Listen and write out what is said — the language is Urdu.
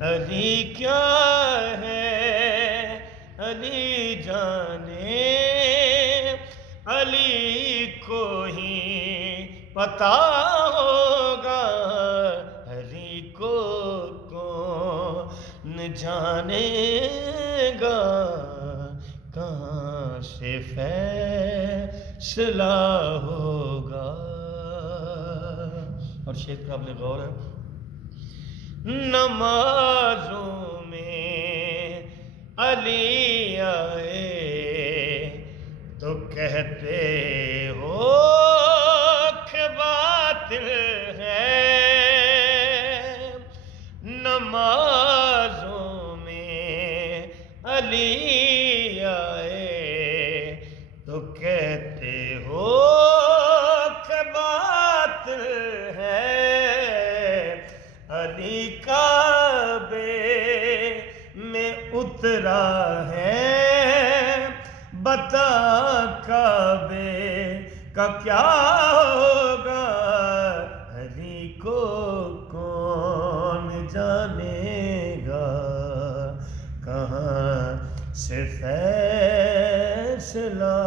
علی کیا ہے علی جانے، علی کو ہی پتا ہوگا، علی کو کون جانے گا، کہاں سے فیصلہ ہوگا۔ اور شعر قابل غور ہے۔ نمازوں میں علی آئے تو کہتے ہو کہ باطل ہے، نمازوں میں علی آئے تو کہتے ہو کہ باطل ہے، علی کعبے میں اترا ہے، بتا کعبے کا کیا ہوگا، علی کو کون جانے گا، کہاں سے فیصلہ